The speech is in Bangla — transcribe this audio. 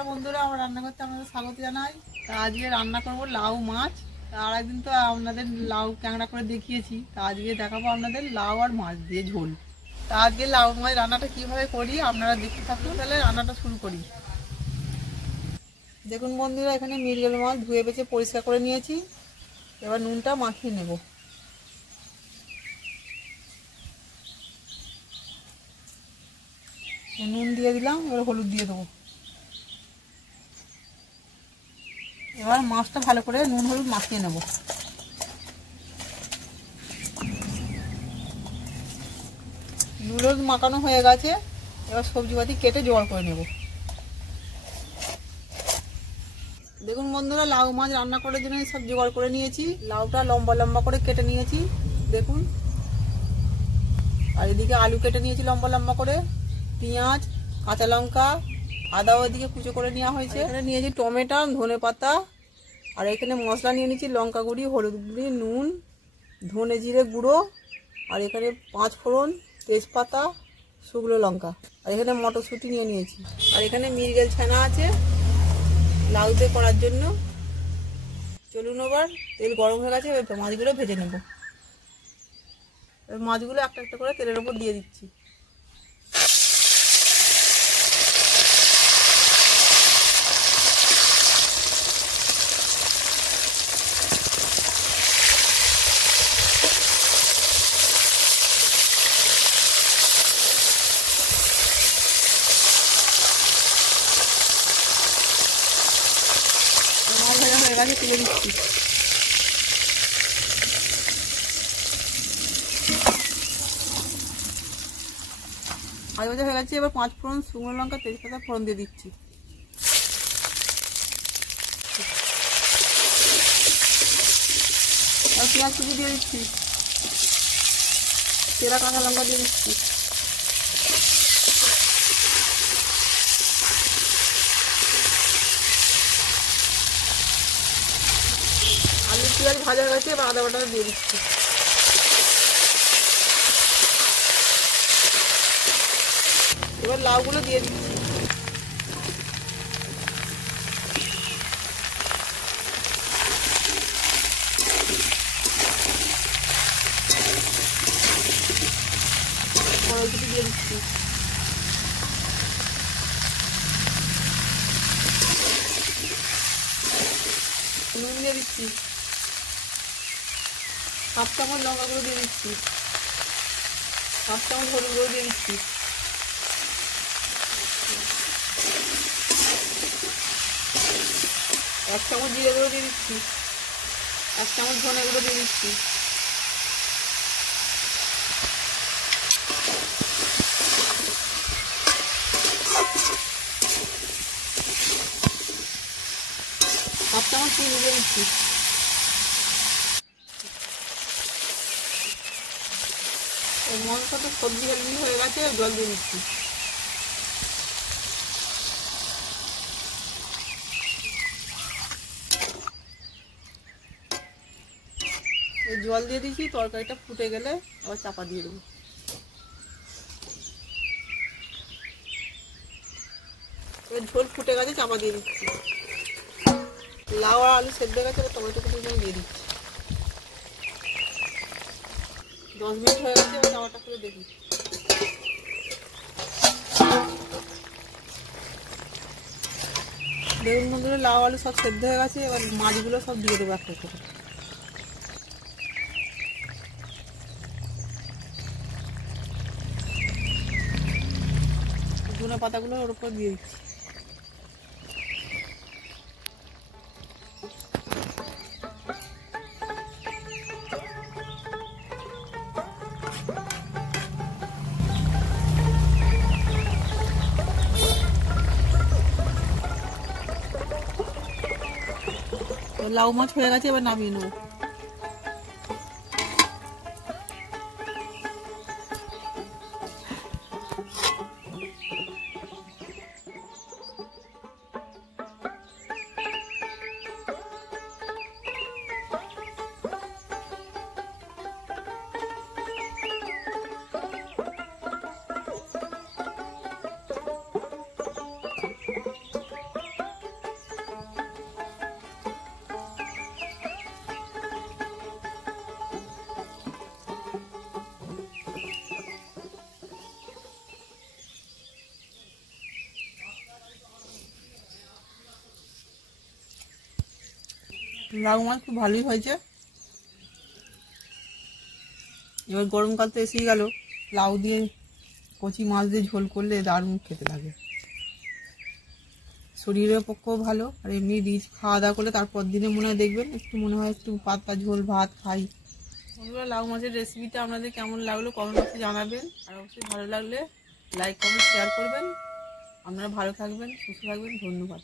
নমস্কার বন্ধুরা, আমার রান্না করতে আপনাদের স্বাগত জানাই। তা আজকে রান্না করব লাউ মাছ। তা আর একদিন তো আপনাদের লাউ ক্যাংড়া করে দেখিয়েছি, তা আজকে দেখাবো আপনাদের লাউ আর মাছ দিয়ে ঝোল। তা আজকে লাউ মাছ রান্নাটা কিভাবে করি আপনারা দেখতে থাকুন। তাহলে রান্নাটা শুরু করি। দেখুন বন্ধুরা, এখানে মৃগেল মাছ ধুয়ে বেছে পরিষ্কার করে নিয়েছি। এবার নুনটা মাখিয়ে নেব। নুন দিয়ে দিলাম, এবার হলুদ দিয়ে দেবো। এবার মাছটা ভালো করে নুন হলুদ মাখিয়ে নেব। নুন হলুদ মাখানো হয়ে গেছে, এবার সবজিপাতি কেটে জোগাড় করে নেব। দেখুন বন্ধুরা, লাউ মাছ রান্না করার জন্য সব জোগাড় করে নিয়েছি। লাউটা লম্বা লম্বা করে কেটে নিয়েছি দেখুন। আর এদিকে আলু কেটে নিয়েছি লম্বা লম্বা করে, পেঁয়াজ, কাঁচা লঙ্কা, আদা ওইদিকে কুচো করে নেওয়া হয়েছে। এখানে নিয়েছি টমেটো, ধনে পাতা, আর এখানে মশলা নিয়ে নিয়েছি লঙ্কা গুঁড়ি, হলুদ গুঁড়ি, নুন, ধনে জিরে গুঁড়ো, আর এখানে 5 ফোড়ন, তেজপাতা, শুকনো লঙ্কা, আর এখানে মটরশুঁটি নিয়ে নিয়েছি। আর এখানে মৃগেল ছানা আছে লাউতে করার জন্য। চলুন, এবার তেল গরম হয়ে গেছে, এবার মাছগুলো ভেজে নেব। মাছগুলো একটা একটা করে তেলের উপর দিয়ে দিচ্ছি। মাছ ভাজা হয়ে গেছে, তুলে দিচ্ছি। মাছ ভাজা হয়ে গেছে, এবার 5 ফোড়ন, শুকনো লঙ্কা, তেজপাতা ফোড়ন দিয়ে দিচ্ছি। আর পেঁয়াজ কুচি দিয়ে দিচ্ছি, চেরা কাঁচা লঙ্কা দিয়ে দিচ্ছি। আলু পেঁয়াজ ভাজা হয়ে গেছে, এবার আদা বাটা দিয়ে দিচ্ছি। এবার লাউগুলো দিয়ে দিচ্ছি। কড়াইশুঁটি দিয়ে দিচ্ছি। নুন দিয়ে দিচ্ছি। 1/2 চামচ লঙ্কা গুঁড়ো দিয়ে দিচ্ছি। 1/2 চামচ হলুদ গুঁড়ো দিয়ে দিচ্ছি। 1 চামচ জিরে গুঁড়ো দিয়ে দিচ্ছি। 1 চামচ ধনে গুঁড়ো দিয়ে দিচ্ছি। হাফ চামচ চিনি দিয়ে দিচ্ছি। মাংস তো সবজি হেলদি হয়ে গেছে, জল দিয়ে দিচ্ছি। জল দিয়ে দিচ্ছি, তরকারিটা ফুটে গেলে আবার চাপা দিয়ে দেবো। ঝোল ফুটে গেছে, চাপা দিয়ে দিচ্ছি। লাউ আর আলু সেদ্ধ হয়ে গেছে, টমেটো কুচি দিয়ে দিচ্ছি। 10 মিনিট হয়ে গেছে, এবার চাপাটা খুলে দেখি। দেখুন বন্ধুরা, লাউ আলু সব সেদ্ধ হয়ে গেছে, এবার মাছগুলো সব দিয়ে দেবো একটা করে। ধনে পাতাগুলো ওর উপর দিয়ে দিচ্ছি। লাউ মাছ হয়ে গেছে, এবার নামিয়ে নেবো। লাউ মাছ খুব ভালোই হয়েছে। এবার গরমকাল তো এসেই গেল, লাউ দিয়ে কচি মাছ দিয়ে ঝোল করলে দারুণ খেতে লাগে, শরীরের পক্ষেও ভালো। আর এমনি রিচ খাওয়া দাওয়া করলে তারপর দিনে মনে হয় দেখবেন একটু মনে হয় একটু পাতলা ঝোল ভাত খাই। বন্ধুরা, লাউ মাছের রেসিপিটা আপনাদের কেমন লাগলো কমেন্ট বক্সে জানাবেন। আর অবশ্যই ভালো লাগলে লাইক কমেন্ট শেয়ার করবেন। আপনারা ভালো থাকবেন, সুস্থ থাকবেন, ধন্যবাদ।